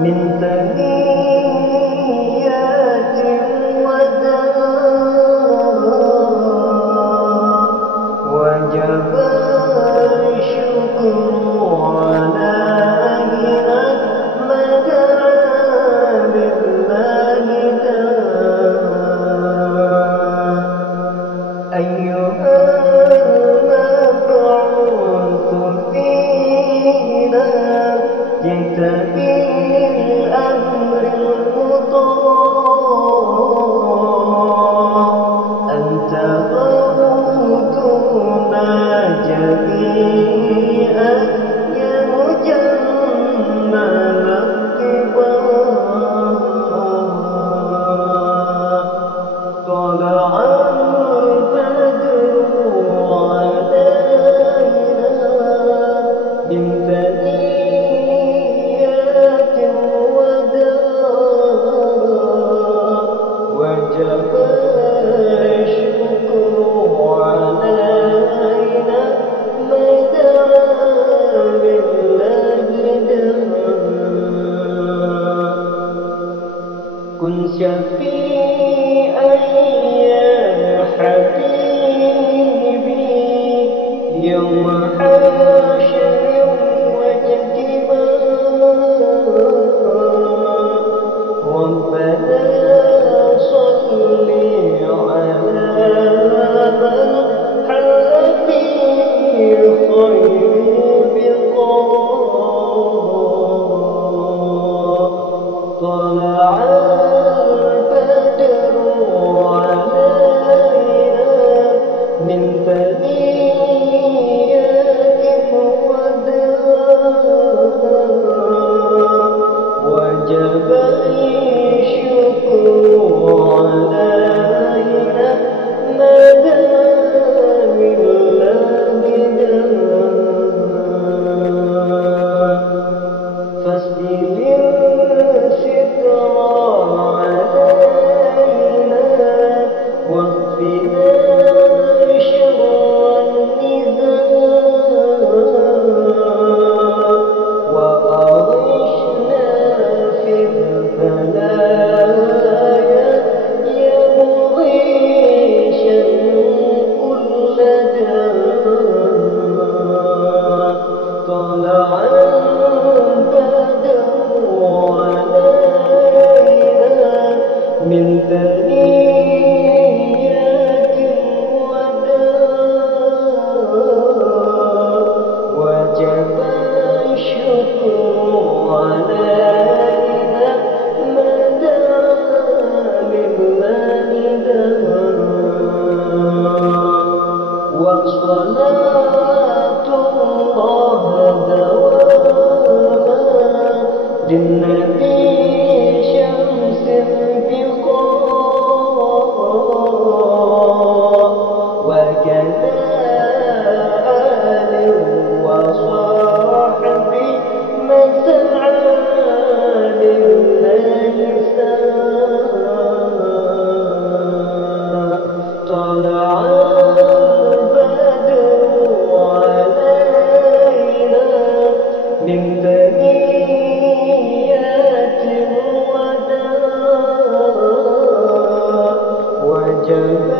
من ثنيات الوداع وجب الشكر علينا ما دعا بالله أيها المبعوث فينا جئت بالأمر المطاع أنت غوثنا جميعا يا مجمل الطباع طلع البدر علينا من ثنيات الوداع وجب الشكر علينا ما دعا بالله كن شفيعا يا حبيبي يوم حشر واجتماع ربنا صل على من حل في خير بقاع طلع البدر علينا من ثنيات الوداع وجب الشكر علينا ما دام بالله فاسجد الستر علينا واكفنا شر النزاع وأغشنا في البلايا يا مغيشا كل داع طلع البدر علينا من ثنيات الوداع وجب الشكر علينا ما دعا بالله وصلاة الله دواما للنبي شمس البقاع وكذا آل وصحبه مسعى لله ساء طلع البدر علينا من ثنيات الوداع وجب